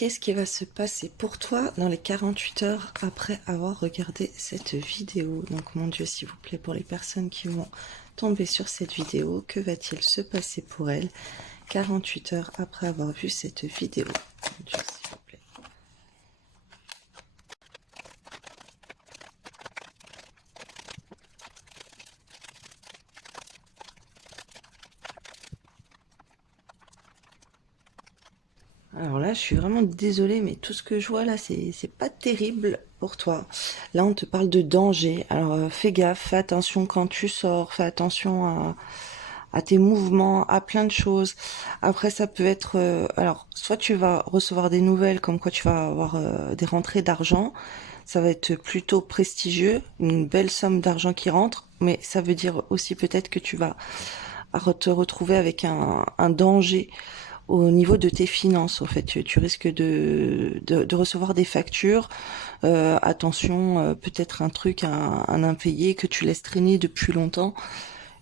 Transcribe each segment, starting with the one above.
qu'est-ce qui va se passer pour toi dans les 48 heures après avoir regardé cette vidéo? Donc mon Dieu, s'il vous plaît, pour les personnes qui vont tomber sur cette vidéo, que va-t-il se passer pour elles 48 heures après avoir vu cette vidéo? Mon Dieu, s'il vous plaît. Alors là, je suis vraiment désolée, mais tout ce que je vois là, c'est pas terrible pour toi. Là, on te parle de danger. Alors, fais gaffe, fais attention quand tu sors, fais attention à tes mouvements, à plein de choses. Après, ça peut être... alors, soit tu vas recevoir des nouvelles comme quoi tu vas avoir des rentrées d'argent. Ça va être plutôt prestigieux, une belle somme d'argent qui rentre, mais ça veut dire aussi peut-être que tu vas te retrouver avec un danger au niveau de tes finances. En fait, tu risques de recevoir des factures. Attention, peut-être un impayé que tu laisses traîner depuis longtemps.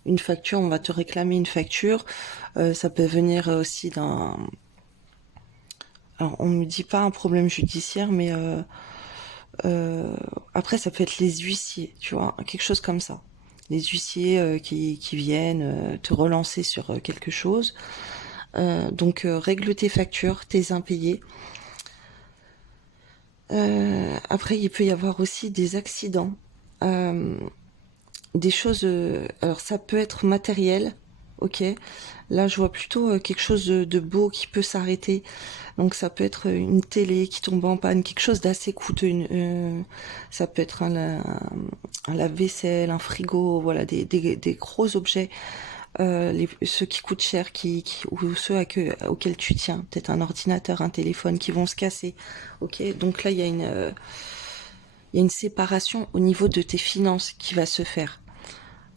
Une facture, on va te réclamer une facture. Ça peut venir aussi d'un... Alors, on me dit pas un problème judiciaire, mais après, ça peut être les huissiers, tu vois, quelque chose comme ça. Les huissiers qui viennent te relancer sur quelque chose. Donc règle tes factures, tes impayés. Après, il peut y avoir aussi des accidents, des choses. Alors ça peut être matériel, ok. Là, je vois plutôt quelque chose de beau qui peut s'arrêter. Donc ça peut être une télé qui tombe en panne, quelque chose d'assez coûteux. Ça peut être un lave-vaisselle, un frigo, voilà, des gros objets. Ceux qui coûtent cher, ou ceux auxquels tu tiens, peut-être un ordinateur, un téléphone, qui vont se casser. Ok, donc là il y a une séparation au niveau de tes finances qui va se faire.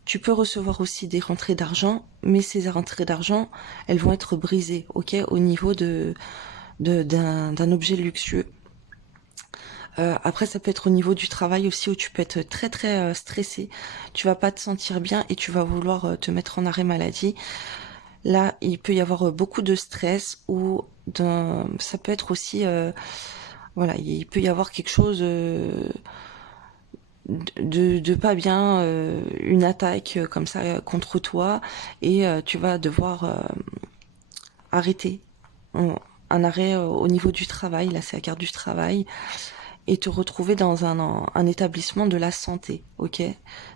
Tu peux recevoir aussi des rentrées d'argent, mais ces rentrées d'argent, elles vont être brisées, ok, au niveau d'un objet luxueux. Après, ça peut être au niveau du travail aussi où tu peux être très très stressé. Tu vas pas te sentir bien et tu vas vouloir te mettre en arrêt maladie. Là, il peut y avoir beaucoup de stress ou ça peut être aussi, voilà, il peut y avoir quelque chose de pas bien, une attaque comme ça contre toi et tu vas devoir arrêter. Un arrêt au niveau du travail, là c'est la carte du travail, et te retrouver dans un établissement de la santé, ok.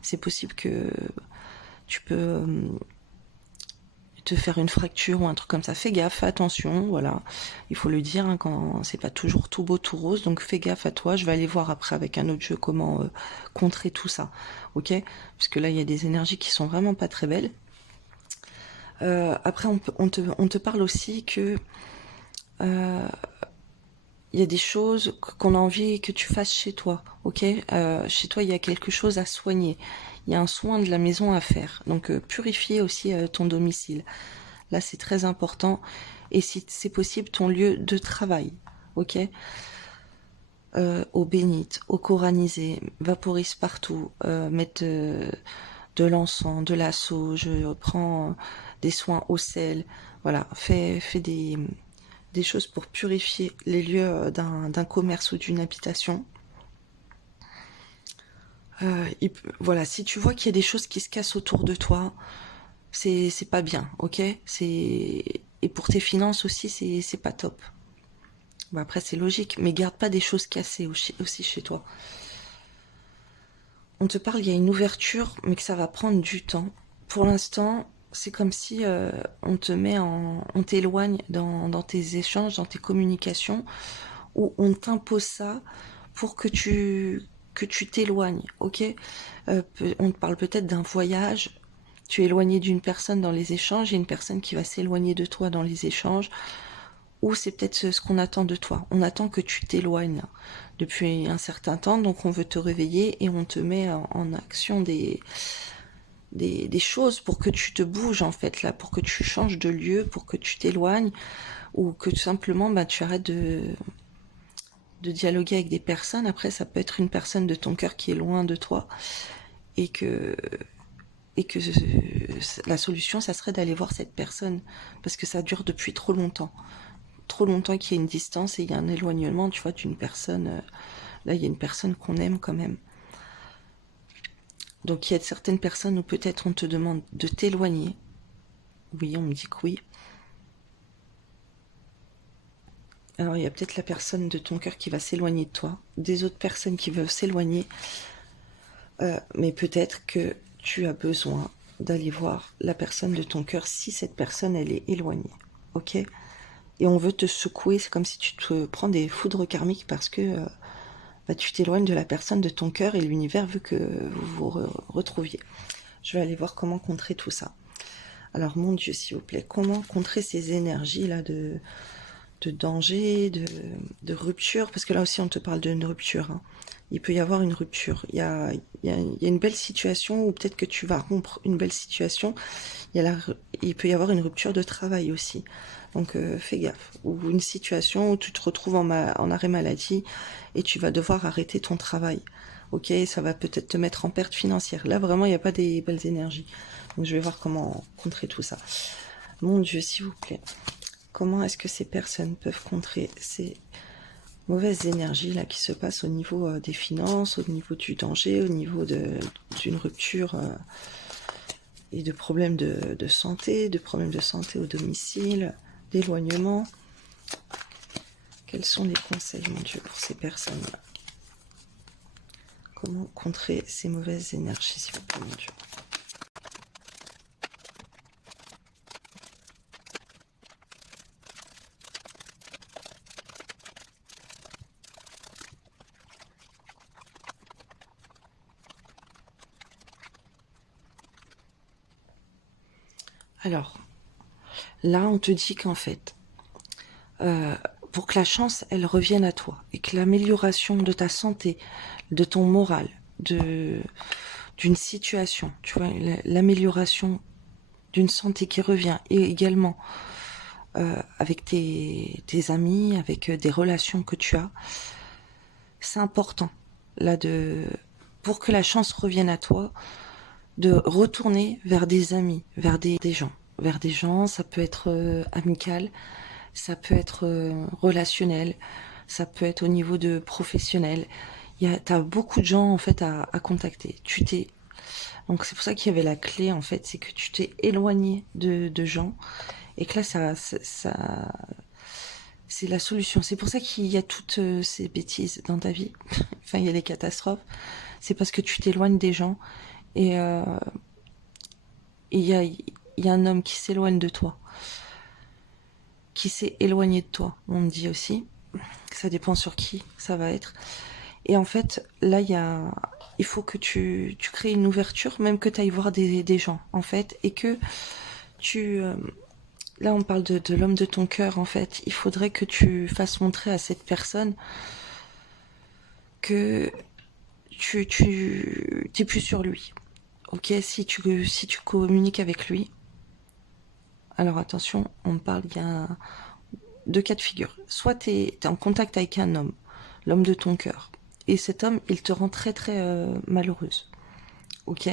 C'est possible que tu peux te faire une fracture ou un truc comme ça. Fais gaffe, fais attention, voilà. Il faut le dire, hein, quand c'est pas toujours tout beau, tout rose, donc fais gaffe à toi. Je vais aller voir après avec un autre jeu comment contrer tout ça, ok. Parce que là, il y a des énergies qui sont vraiment pas très belles. Après, on te parle aussi que il y a des choses qu'on a envie que tu fasses chez toi, ok. Chez toi, il y a quelque chose à soigner. Il y a un soin de la maison à faire. Donc, purifier aussi ton domicile. Là, c'est très important. Et si c'est possible, ton lieu de travail, ok. Eau bénite, eau coranisée, vaporise partout, mettre de l'encens, de la sauge, je prends des soins au sel. Voilà, fais des choses pour purifier les lieux d'un commerce ou d'une habitation. Voilà, si tu vois qu'il y a des choses qui se cassent autour de toi, c'est pas bien, ok. Et pour tes finances aussi, c'est pas top. Bon, après c'est logique, mais garde pas des choses cassées aussi chez toi. On te parle, il y a une ouverture, mais que ça va prendre du temps. Pour l'instant, c'est comme si on t'éloigne dans tes échanges, dans tes communications, où on t'impose ça pour que tu t'éloignes, ok. On te parle peut-être d'un voyage. Tu es éloigné d'une personne dans les échanges, et une personne qui va s'éloigner de toi dans les échanges. Ou c'est peut-être ce qu'on attend de toi. On attend que tu t'éloignes là, depuis un certain temps, donc on veut te réveiller et on te met en action des choses pour que tu te bouges en fait là, pour que tu changes de lieu, pour que tu t'éloignes, ou que tout simplement tu arrêtes de dialoguer avec des personnes. Après, ça peut être une personne de ton cœur qui est loin de toi et que la solution, ça serait d'aller voir cette personne parce que ça dure depuis trop longtemps. trop longtemps qu'il y a une distance et il y a un éloignement, tu vois, d'une personne. Là, il y a une personne qu'on aime quand même. Donc il y a certaines personnes où peut-être on te demande de t'éloigner. Oui, on me dit que oui. Alors il y a peut-être la personne de ton cœur qui va s'éloigner de toi, des autres personnes qui veulent s'éloigner, mais peut-être que tu as besoin d'aller voir la personne de ton cœur si cette personne elle est éloignée, ok? Et on veut te secouer, c'est comme si tu te prends des foudres karmiques parce que tu t'éloignes de la personne de ton cœur et l'univers veut que vous vous retrouviez. Je vais aller voir comment contrer tout ça. Alors mon Dieu, s'il vous plaît, comment contrer ces énergies-là de danger, de rupture, parce que là aussi on te parle d'une rupture, hein. Il peut y avoir une rupture, il y a une belle situation, ou peut-être que tu vas rompre une belle situation, il peut y avoir une rupture de travail aussi, donc fais gaffe, ou une situation où tu te retrouves en arrêt maladie, et tu vas devoir arrêter ton travail, ok, ça va peut-être te mettre en perte financière, là vraiment il n'y a pas des belles énergies, donc je vais voir comment contrer tout ça. Mon Dieu, s'il vous plaît. Comment est-ce que ces personnes peuvent contrer ces mauvaises énergies là qui se passent au niveau des finances, au niveau du danger, au niveau d'une rupture et de problèmes de santé au domicile, d'éloignement. Quels sont les conseils, mon Dieu, pour ces personnes-là? Comment contrer ces mauvaises énergies, s'il vous plaît, mon Dieu? Alors, là, on te dit qu'en fait, pour que la chance, elle revienne à toi, et que l'amélioration de ta santé, de ton moral, d'une situation, tu vois, l'amélioration d'une santé qui revient, et également avec tes amis, avec des relations que tu as, c'est important, là, pour que la chance revienne à toi, de retourner vers des amis, vers des gens, ça peut être amical, ça peut être relationnel, ça peut être au niveau de professionnel. T'as beaucoup de gens en fait à contacter. Donc c'est pour ça qu'il y avait la clé en fait, c'est que tu t'es éloigné de gens et que là c'est la solution. C'est pour ça qu'il y a toutes ces bêtises dans ta vie. Enfin, il y a les catastrophes. C'est parce que tu t'éloignes des gens et il y a un homme qui s'éloigne de toi, qui s'est éloigné de toi. On me dit aussi, ça dépend sur qui ça va être. Et en fait, là, il faut que tu crées une ouverture, même que tu ailles voir des gens, en fait, et que tu... là, on parle de l'homme de ton cœur, en fait. Il faudrait que tu fasses montrer à cette personne que t'es plus sur lui. Ok, si tu communiques avec lui, alors attention, on me parle, il y a deux cas de figure. Soit t'es en contact avec un homme, l'homme de ton cœur, et cet homme, il te rend très très malheureuse. Ok,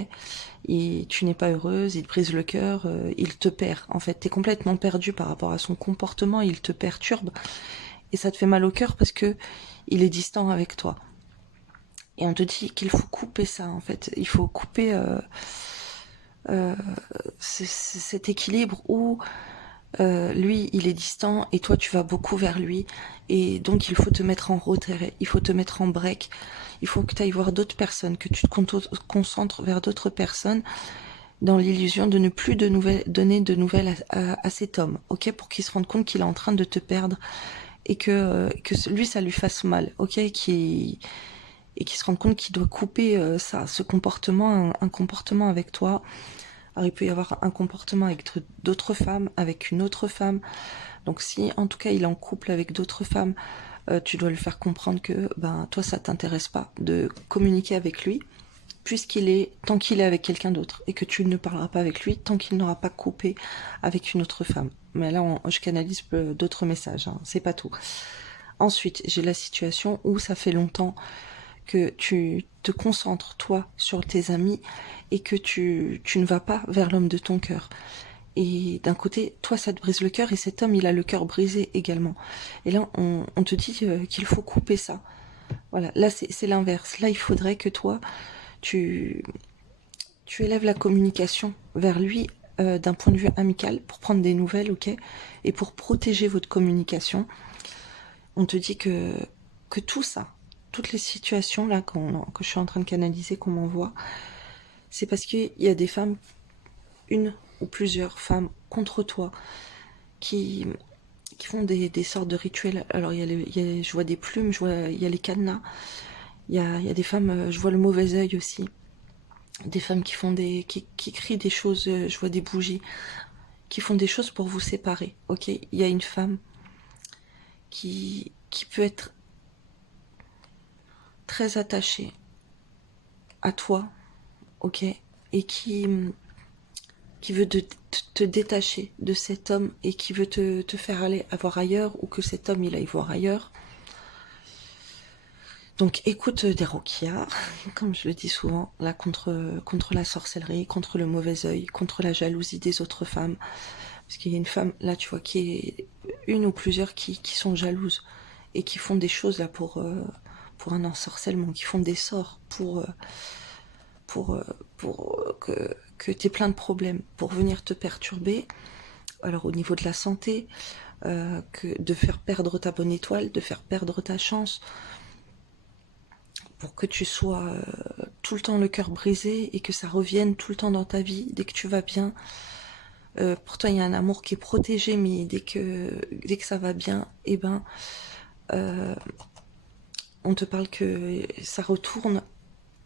et tu n'es pas heureuse, il te brise le cœur, il te perd. En fait, t'es complètement perdu par rapport à son comportement, il te perturbe et ça te fait mal au cœur parce que il est distant avec toi. Et on te dit qu'il faut couper ça. En fait, il faut couper cet équilibre où lui, il est distant et toi, tu vas beaucoup vers lui. Et donc, il faut te mettre en retrait, il faut te mettre en break. Il faut que tu ailles voir d'autres personnes, que tu te concentres vers d'autres personnes dans l'illusion de ne plus donner de nouvelles à cet homme, ok, pour qu'il se rende compte qu'il est en train de te perdre et que lui, ça lui fasse mal, ok, et qu'il se rende compte qu'il doit couper ce comportement, un comportement avec toi. Alors, il peut y avoir un comportement avec d'autres femmes, avec une autre femme. Donc, si en tout cas il est en couple avec d'autres femmes, tu dois lui faire comprendre que toi, ça t'intéresse pas de communiquer avec lui, tant qu'il est avec quelqu'un d'autre, et que tu ne parleras pas avec lui tant qu'il n'aura pas coupé avec une autre femme. Mais là, je canalise d'autres messages, hein, c'est pas tout. Ensuite, j'ai la situation où ça fait longtemps que tu te concentres, toi, sur tes amis et que tu ne vas pas vers l'homme de ton cœur. Et d'un côté, toi, ça te brise le cœur, et cet homme, il a le cœur brisé également. Et là, on te dit qu'il faut couper ça. Voilà, là, c'est l'inverse. Là, il faudrait que toi, tu, tu élèves la communication vers lui d'un point de vue amical pour prendre des nouvelles, ok, et pour protéger votre communication. On te dit que tout ça, toutes les situations là que je suis en train de canaliser, qu'on m'envoie, c'est parce qu'il y a des femmes, une ou plusieurs femmes contre toi, qui, qui font des sortes de rituels. Alors, je vois des plumes, il y a les cadenas, il y a des femmes, je vois le mauvais œil aussi. Des femmes qui font qui crient des choses, je vois des bougies, qui font des choses pour vous séparer, ok. Il y a une femme qui peut être très attachée à toi, ok, et qui veut te détacher de cet homme et qui veut te faire aller voir ailleurs, ou que cet homme il aille voir ailleurs. Donc écoute des roquillards, comme je le dis souvent, là contre la sorcellerie, contre le mauvais œil, contre la jalousie des autres femmes. Parce qu'il y a une femme, là tu vois, qui est une ou plusieurs qui sont jalouses et qui font des choses là pour un ensorcellement, qui font des sorts pour, que tu aies plein de problèmes, pour venir te perturber. Alors au niveau de la santé, de faire perdre ta bonne étoile, de faire perdre ta chance, pour que tu sois tout le temps le cœur brisé et que ça revienne tout le temps dans ta vie dès que tu vas bien. Pour toi, il y a un amour qui est protégé, mais dès que ça va bien, eh ben, on te parle que ça retourne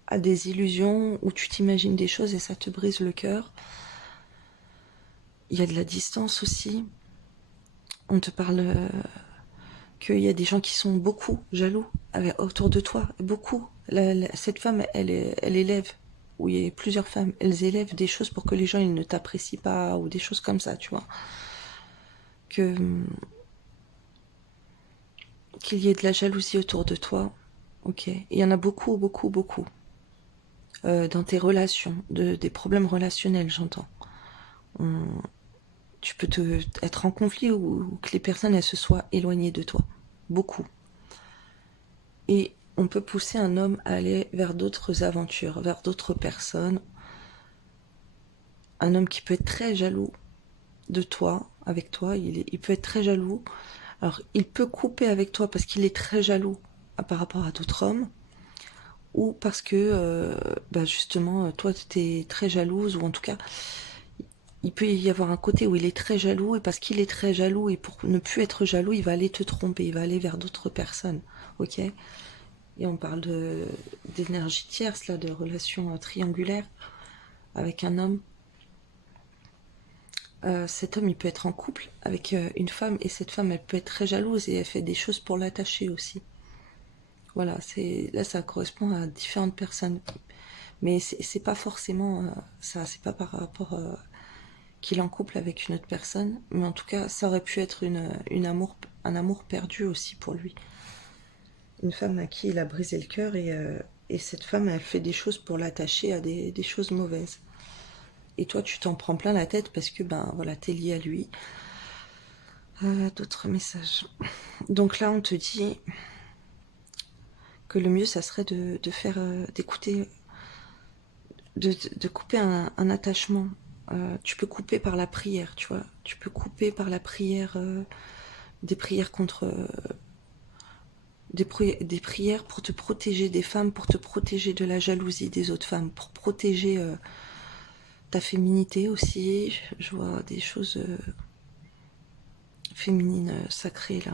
à des illusions où tu t'imagines des choses et ça te brise le cœur. Il y a de la distance aussi. On te parle qu'il y a des gens qui sont beaucoup jaloux autour de toi, beaucoup. Cette femme, elle élève, ou il y a plusieurs femmes, elles élèvent des choses pour que les gens ils ne t'apprécient pas, ou des choses comme ça, tu vois. Qu'il y ait de la jalousie autour de toi, ok. Il y en a beaucoup, beaucoup, beaucoup. Dans tes relations, des problèmes relationnels, j'entends. Tu peux être en conflit, ou que les personnes elles se soient éloignées de toi. Beaucoup. Et on peut pousser un homme à aller vers d'autres aventures, vers d'autres personnes. Un homme qui peut être très jaloux de toi, avec toi, il peut être très jaloux. Alors, il peut couper avec toi parce qu'il est très jaloux par rapport à d'autres hommes, ou parce que, justement, toi, tu es très jalouse, ou en tout cas, il peut y avoir un côté où il est très jaloux, et parce qu'il est très jaloux, et pour ne plus être jaloux, il va aller te tromper, il va aller vers d'autres personnes, ok. Et on parle d'énergie tierce, là, de relations triangulaires avec un homme. Cet homme, il peut être en couple avec une femme, et cette femme, elle peut être très jalouse et elle fait des choses pour l'attacher aussi. Voilà, là, ça correspond à différentes personnes. Mais c'est pas forcément ça, c'est pas par rapport qu'il est en couple avec une autre personne, mais en tout cas, ça aurait pu être un amour perdu aussi pour lui. Une femme à qui il a brisé le cœur, et cette femme, elle fait des choses pour l'attacher à des choses mauvaises. Et toi, tu t'en prends plein la tête parce que, ben voilà, t'es lié à lui. D'autres messages. Donc là, on te dit que le mieux, ça serait de faire, d'écouter, de couper un attachement. Tu peux couper par la prière, tu vois. Tu peux couper par la prière, des prières contre... des prières pour te protéger des femmes, pour te protéger de la jalousie des autres femmes, pour protéger ta féminité aussi. Je vois des choses féminines sacrées là.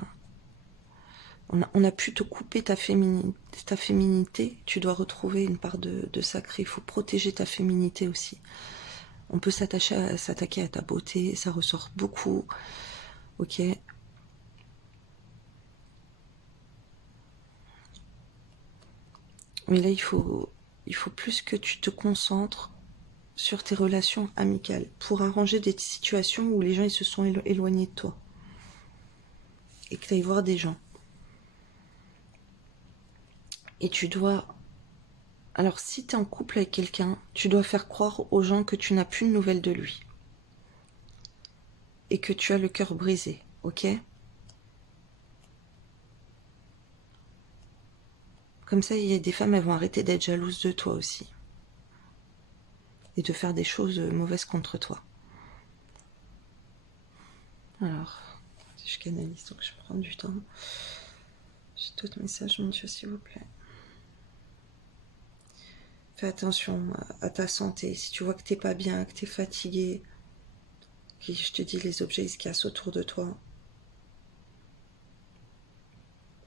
On a pu te couper ta féminité. Tu dois retrouver une part de sacré. Il faut protéger ta féminité aussi. On peut s'attaquer à ta beauté, ça ressort beaucoup. Ok. Mais là, il faut plus que tu te concentres sur tes relations amicales pour arranger des situations où les gens ils se sont éloignés de toi. Et que tu ailles voir des gens. Et tu dois... Alors, si tu es en couple avec quelqu'un, tu dois faire croire aux gens que tu n'as plus de nouvelles de lui. et que tu as le cœur brisé, ok? Comme ça, il y a des femmes, elles vont arrêter d'être jalouses de toi aussi. Et de faire des choses mauvaises contre toi. Alors, je canalise, donc je prends du temps. J'ai d'autres messages, mon Dieu, s'il vous plaît. Fais attention à ta santé. Si tu vois que t'es pas bien, que t'es fatigué, que je te dis les objets, ils se cassent autour de toi.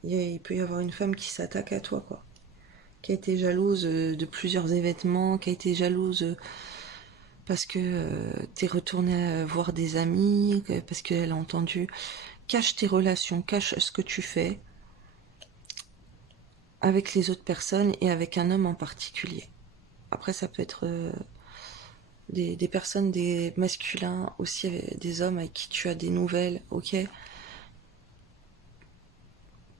Il peut y avoir une femme qui s'attaque à toi, quoi. Qui a été jalouse de plusieurs événements, qui a été jalouse parce que t'es retourné voir des amis, parce qu'elle a entendu. Cache tes relations, cache ce que tu fais avec les autres personnes et avec un homme en particulier. Après, ça peut être des personnes, des masculins, aussi des hommes avec qui tu as des nouvelles, ok?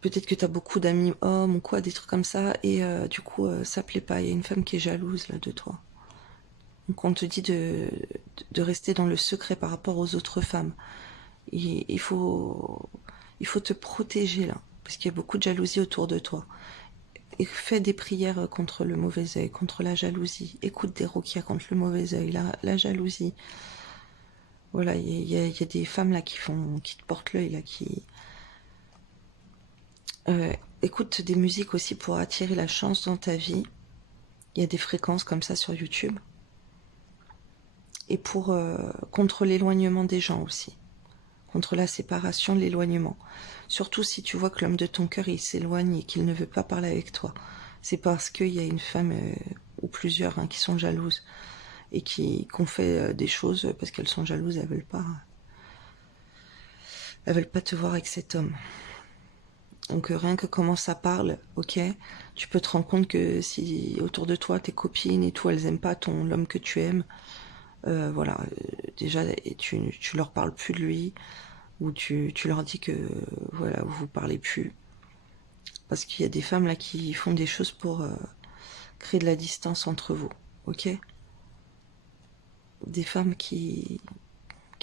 Peut-être que tu as beaucoup d'amis hommes ou quoi, des trucs comme ça, et du coup, ça plaît pas. Il y a une femme qui est jalouse là de toi. Donc on te dit de rester dans le secret par rapport aux autres femmes. Il faut te protéger là, parce qu'il y a beaucoup de jalousie autour de toi. Et fais des prières contre le mauvais œil, contre la jalousie. Écoute des ruqyas contre le mauvais œil, la jalousie. Voilà, il y a des femmes là qui te portent l'œil là, qui écoute des musiques aussi pour attirer la chance dans ta vie. Il y a des fréquences comme ça sur YouTube. Et pour contre l'éloignement des gens aussi. Contre la séparation, l'éloignement. Surtout si tu vois que l'homme de ton cœur il s'éloigne et qu'il ne veut pas parler avec toi. C'est parce qu'il y a une femme ou plusieurs qui sont jalouses et qui ont fait des choses parce qu'elles sont jalouses, elles veulent pas te voir avec cet homme. Donc rien que comment ça parle, ok, tu peux te rendre compte que si autour de toi tes copines et tout, elles aiment pas l'homme que tu aimes, voilà, déjà tu leur parles plus de lui, ou tu leur dis que voilà, vous parlez plus. Parce qu'il y a des femmes là qui font des choses pour créer de la distance entre vous, ok? Des femmes qui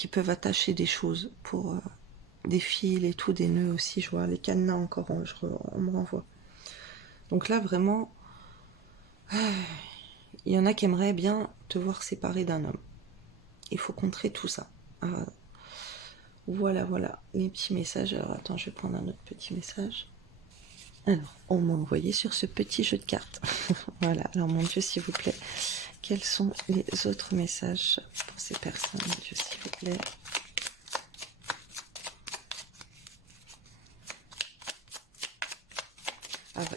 peuvent attacher des choses pour des fils et tout, des nœuds aussi, je vois les cadenas encore, on me renvoie. Donc là vraiment, il y en a qui aimeraient bien te voir séparé d'un homme. Il faut contrer tout ça. Voilà, les petits messages. Alors attends, je vais prendre un autre petit message. Alors, on m'a envoyé sur ce petit jeu de cartes. Voilà, alors mon Dieu, s'il vous plaît, quels sont les autres messages pour ces personnes, mon Dieu, s'il vous plaît.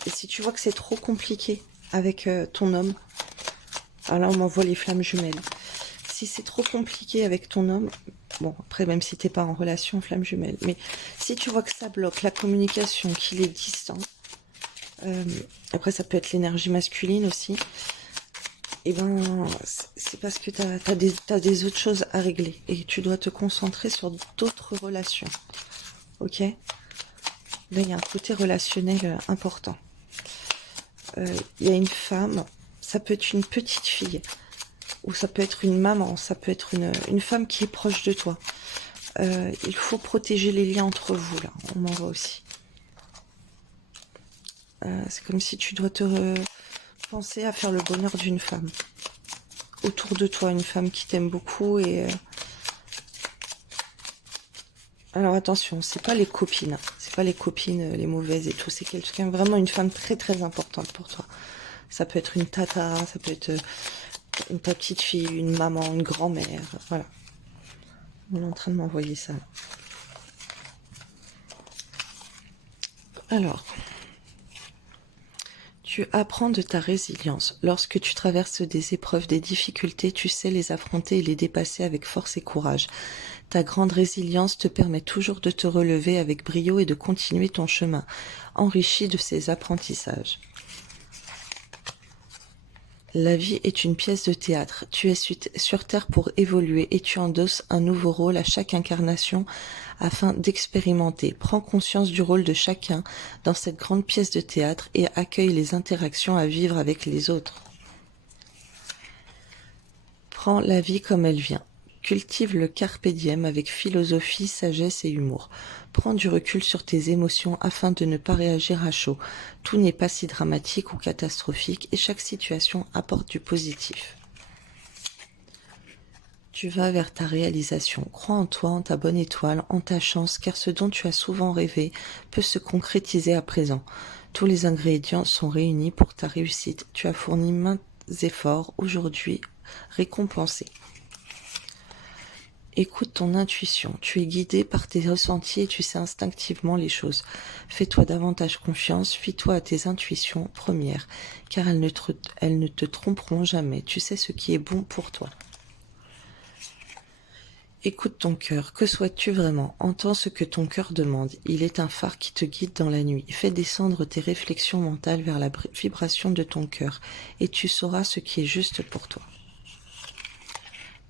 Et si tu vois que c'est trop compliqué avec ton homme, alors là on m'envoie les flammes jumelles. Si c'est trop compliqué avec ton homme, bon après même si t'es pas en relation, flamme jumelle, mais si tu vois que ça bloque la communication, qu'il est distant, après ça peut être l'énergie masculine aussi, et ben c'est parce que t'as des autres choses à régler et tu dois te concentrer sur d'autres relations, ok? Là, il y a un côté relationnel important. Il y a une femme, ça peut être une petite fille, ou ça peut être une maman, ça peut être une femme qui est proche de toi. Il faut protéger les liens entre vous, là, on m'en voit aussi. C'est comme si tu dois penser à faire le bonheur d'une femme. Autour de toi, une femme qui t'aime beaucoup et... Alors attention, c'est pas les copines, les mauvaises et tout, c'est quelqu'un, vraiment une femme très très importante pour toi. Ça peut être une tata, ça peut être ta petite fille, une maman, une grand-mère, voilà. On est en train de m'envoyer ça. Alors, tu apprends de ta résilience. Lorsque tu traverses des épreuves, des difficultés, tu sais les affronter et les dépasser avec force et courage. Ta grande résilience te permet toujours de te relever avec brio et de continuer ton chemin, enrichi de ces apprentissages. La vie est une pièce de théâtre. Tu es sur Terre pour évoluer et tu endosses un nouveau rôle à chaque incarnation afin d'expérimenter. Prends conscience du rôle de chacun dans cette grande pièce de théâtre et accueille les interactions à vivre avec les autres. Prends la vie comme elle vient. Cultive le carpe diem avec philosophie, sagesse et humour. Prends du recul sur tes émotions afin de ne pas réagir à chaud. Tout n'est pas si dramatique ou catastrophique et chaque situation apporte du positif. Tu vas vers ta réalisation. Crois en toi, en ta bonne étoile, en ta chance, car ce dont tu as souvent rêvé peut se concrétiser à présent. Tous les ingrédients sont réunis pour ta réussite. Tu as fourni maints efforts, aujourd'hui récompensés. Écoute ton intuition, tu es guidé par tes ressentis et tu sais instinctivement les choses. Fais-toi davantage confiance, fie-toi à tes intuitions premières, car elles ne te tromperont jamais. Tu sais ce qui est bon pour toi. Écoute ton cœur, que souhaites-tu vraiment? Entends ce que ton cœur demande. Il est un phare qui te guide dans la nuit. Fais descendre tes réflexions mentales vers la vibration de ton cœur et tu sauras ce qui est juste pour toi.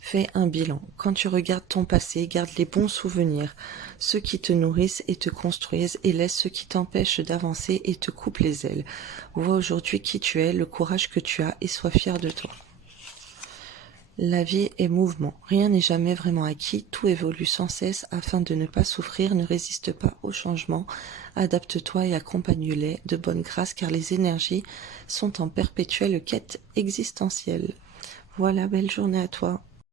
Fais un bilan. Quand tu regardes ton passé, garde les bons souvenirs, ceux qui te nourrissent et te construisent, et laisse ceux qui t'empêchent d'avancer et te coupent les ailes. Vois aujourd'hui qui tu es, le courage que tu as et sois fier de toi. La vie est mouvement. Rien n'est jamais vraiment acquis, tout évolue sans cesse. Afin de ne pas souffrir, ne résiste pas au changement. Adapte-toi et accompagne-les de bonne grâce car les énergies sont en perpétuelle quête existentielle. Voilà, belle journée à toi.